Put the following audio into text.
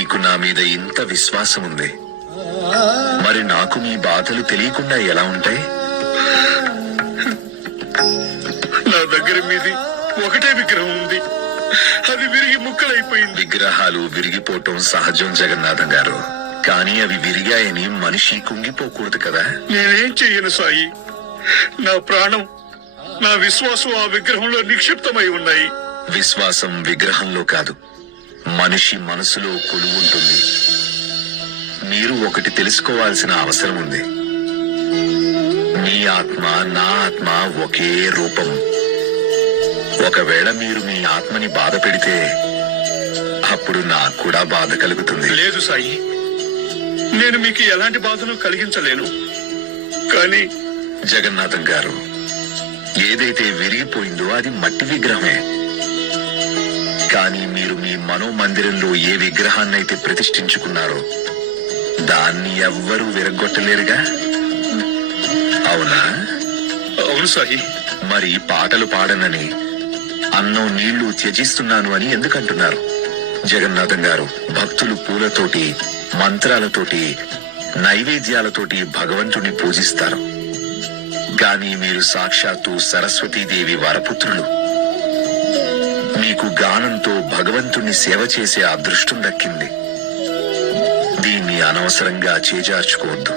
మీకు నా మీద ఇంత విశ్వాసం ఉంది, మరి నాకు మీ బాధలు తెలియకుండా ఎలా ఉంటాయి? నా దగ్గర మీది ఒకటే విగ్రహం ఉంది, అది విరిగి ముక్కలైపోయింది. విగ్రహాలు విరిగిపోవటం సహజం జగన్నాథం గారు, కానీ అవి విరిగాయని మనిషి కుంగిపోకూడదు కదా. నేనేం చెయ్యను సాయి. నా ప్రాణం, నా విశ్వాసం ఆ విగ్రహంలో నిక్షిప్తమై ఉన్నాయి. విశ్వాసం విగ్రహంలో కాదు, మనిషి మనసులో కొలువుంటుంది. మీరు ఒకటి తెలుసుకోవాల్సిన అవసరం ఉంది. మీ ఆత్మ నా ఆత్మ ఒకే రూపం. ఒకవేళ మీరు మీ ఆత్మని బాధ పెడితే అప్పుడు నాకు కూడా బాధ కలుగుతుంది. లేదు సాయి, నేను మీకు ఎలాంటి బాధను కలిగించలేను. కానీ జగన్నాథం గారు, ఏదైతే విరిగిపోయిందో అది మట్టి విగ్రహమే. కానీ మీరు మీ మనోమందిరంలో ఏ విగ్రహాన్నైతే ప్రతిష్ఠించుకున్నారో దాన్ని ఎవ్వరూ విరగొట్టలేరుగా, అవునా? అవును సాయి. మరి పాటలు పాడనని, అన్నం నీళ్లు త్యజిస్తున్నాను అని ఎందుకంటున్నారు? జగన్నాథం గారు, భక్తులు పూలతోటి, మంత్రాలతోటి, నైవేద్యాలతోటి భగవంతుని పూజిస్తారు. గాని మీరు సాక్షాత్తు సరస్వతీదేవి వరపుత్రులు. మీకు గానంతో భగవంతుణ్ణి సేవ చేసే అదృష్టం దక్కింది. దీన్ని అనవసరంగా చేజార్చుకోవద్దు.